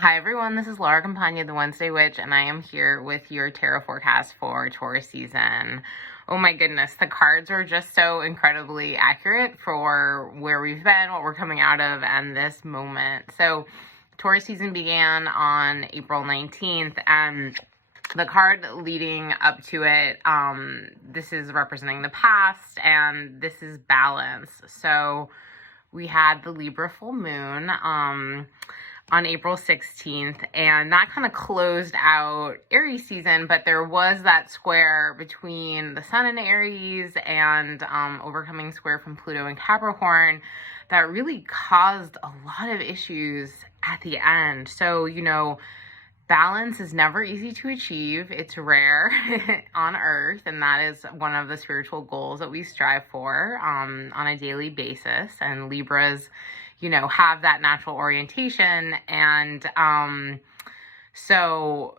Hi everyone, this is Laura Campagna, the Wednesday Witch, and I am here with your tarot forecast for Taurus season. Oh my goodness, the cards are just so incredibly accurate for where we've been, what we're coming out of, and this moment. So Taurus season began on April 19th, and the card leading up to it, this is representing the past, and this is balance. So we had the Libra full moon, on April 16th, and that kind of closed out Aries season, but there was that square between the Sun and Aries and overcoming square from Pluto and Capricorn that really caused a lot of issues at the end. So, balance is never easy to achieve. It's rare on Earth, and that is one of the spiritual goals that we strive for on a daily basis. And Libras, have that natural orientation. And so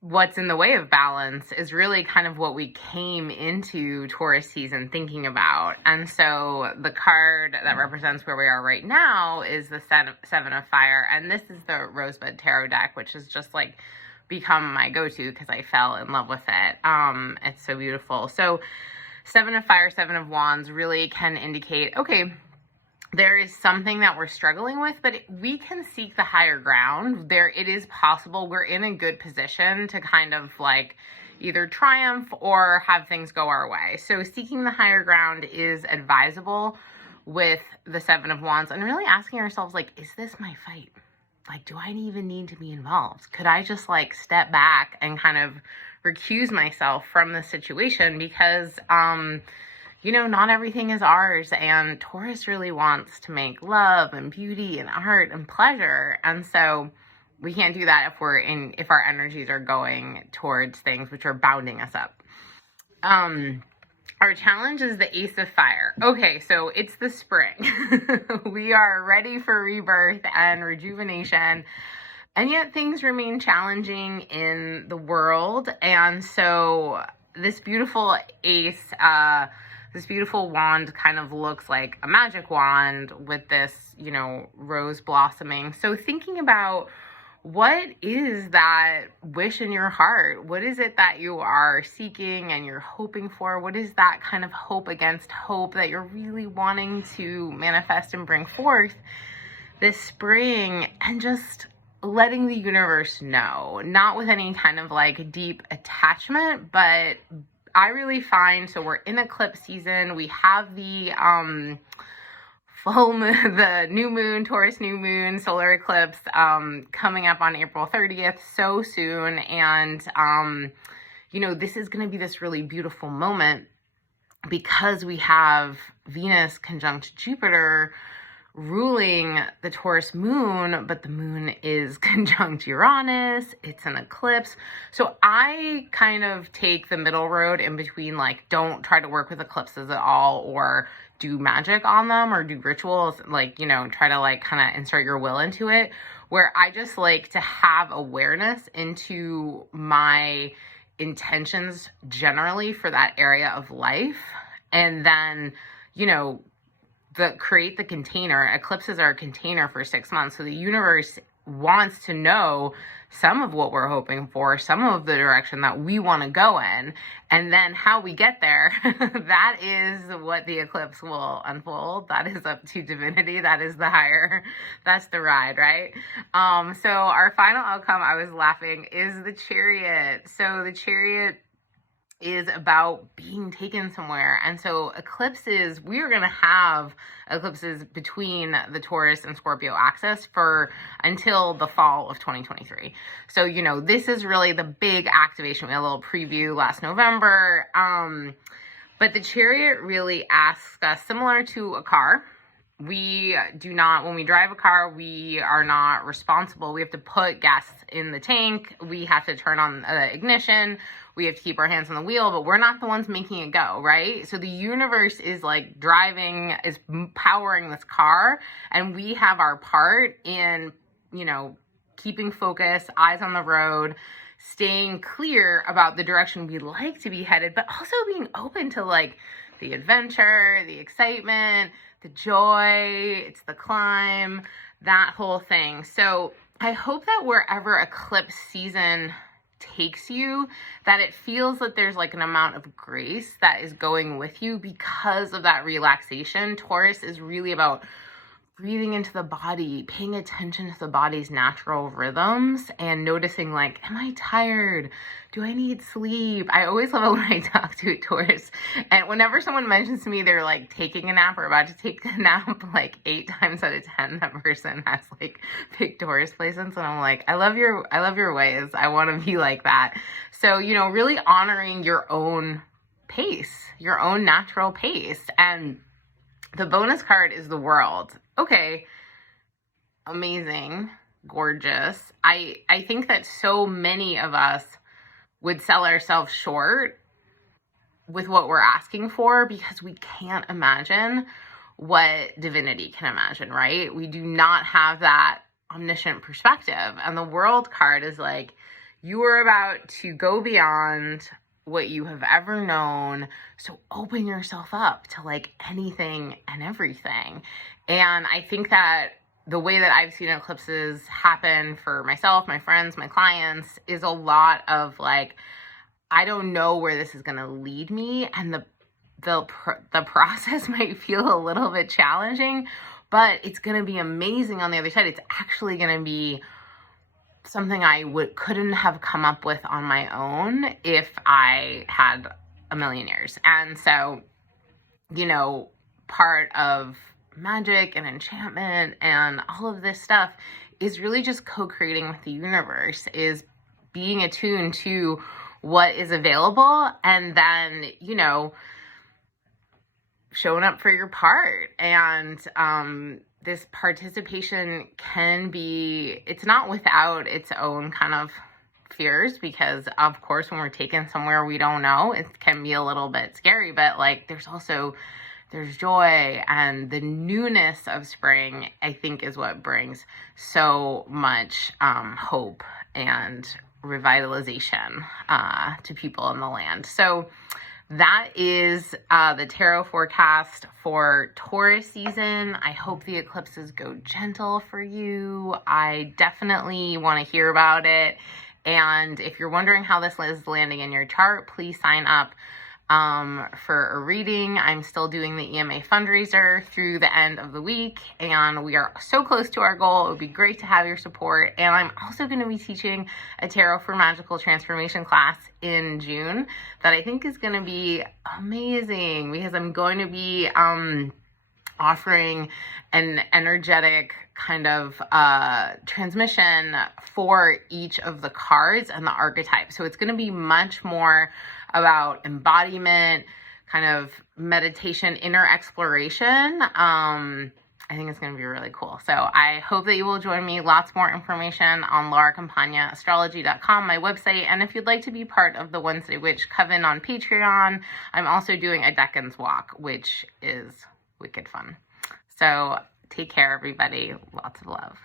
what's in the way of balance is really kind of what we came into Taurus season thinking about. And so the card that represents where we are right now is the Seven of Fire. And this is the Rosebud Tarot deck, which has just like become my go-to because I fell in love with it. It's so beautiful. So Seven of Fire, Seven of Wands really can indicate, okay, there is something that we're struggling with, but we can seek the higher ground. It is possible. We're in a good position to kind of like either triumph or have things go our way. So seeking the higher ground is advisable with the Seven of Wands, and really asking ourselves, like, is this my fight? Like, do I even need to be involved? Could I just like step back and kind of recuse myself from the situation? Because, not everything is ours, and Taurus really wants to make love and beauty and art and pleasure. And so we can't do that if our energies are going towards things which are bounding us up. Our challenge is the Ace of Fire. Okay, so it's the spring. We are ready for rebirth and rejuvenation, and yet things remain challenging in the world. And so this beautiful ace, this beautiful wand kind of looks like a magic wand with this, rose blossoming. So thinking about, what is that wish in your heart? What is it that you are seeking and you're hoping for? What is that kind of hope against hope that you're really wanting to manifest and bring forth this spring? And just letting the universe know, not with any kind of like deep attachment, but I really find, so we're in eclipse season. We have the full moon, the new moon, Taurus new moon, solar eclipse coming up on April 30th, so soon. And, this is going to be this really beautiful moment because we have Venus conjunct Jupiter ruling the Taurus moon, but the moon is conjunct Uranus. It's an eclipse. So I kind of take the middle road in between, like, don't try to work with eclipses at all or do magic on them or do rituals, like, try to like kind of insert your will into it, where I just like to have awareness into my intentions generally for that area of life. And then, create the container. Eclipses are a container for 6 months. So the universe wants to know some of what we're hoping for, some of the direction that we want to go in, and then how we get there. That is what the eclipse will unfold. That is up to divinity. That is that's the ride, right? So our final outcome, I was laughing, is the Chariot. So the Chariot is about being taken somewhere. And so eclipses, we are going to have eclipses between the Taurus and Scorpio axis until the fall of 2023. So, this is really the big activation. We had a little preview last November. But the Chariot really asks us, similar to a car, when we drive a car, we are not responsible. We have to put gas in the tank. We have to turn on the ignition. We have to keep our hands on the wheel, but we're not the ones making it go, right? So the universe is like is powering this car, and we have our part in, keeping focus, eyes on the road, staying clear about the direction we'd like to be headed, but also being open to like the adventure, the excitement, the joy, it's the climb, that whole thing. So I hope that wherever eclipse season takes you, that it feels that there's like an amount of grace that is going with you because of that relaxation. Taurus is really about breathing into the body, paying attention to the body's natural rhythms and noticing like, am I tired? Do I need sleep? I always love it when I talk to a Taurus. And whenever someone mentions to me they're like taking a nap or about to take a nap, like 8 times out of 10, that person has like big Taurus placements. And I'm like, I love your ways. I want to be like that. So, really honoring your own pace, your own natural pace. And the bonus card is the World. Okay, amazing, gorgeous. I think that so many of us would sell ourselves short with what we're asking for because we can't imagine what divinity can imagine, right? We do not have that omniscient perspective. And the World card is like, you are about to go beyond what you have ever known. So open yourself up to like anything and everything. And I think that the way that I've seen eclipses happen for myself, my friends, my clients is a lot of like, I don't know where this is going to lead me. And the process might feel a little bit challenging, but it's going to be amazing on the other side. It's actually going to be something I couldn't have come up with on my own if I had a million years. And so, part of magic and enchantment and all of this stuff is really just co-creating with the universe, is being attuned to what is available and then, showing up for your part. And this participation can be, it's not without its own kind of fears, because of course when we're taken somewhere we don't know, it can be a little bit scary, but like there's joy, and the newness of spring I think is what brings so much hope and revitalization to people in the land. So that is the tarot forecast for Taurus season. I hope the eclipses go gentle for you. I definitely want to hear about it. And if you're wondering how this is landing in your chart, please sign up for a reading. I'm still doing the EMA fundraiser through the end of the week, and we are so close to our goal. It would be great to have your support. And I'm also going to be teaching a Tarot for Magical Transformation class in June that I think is going to be amazing, because I'm going to be offering an energetic kind of transmission for each of the cards and the archetypes. So it's going to be much more about embodiment, kind of meditation, inner exploration. I think it's going to be really cool. So I hope that you will join me. Lots more information on lauracampagna.astrology.com, my website. And if you'd like to be part of the Wednesday Witch Coven on Patreon, I'm also doing a Decans Walk, which is wicked fun. So take care, everybody. Lots of love.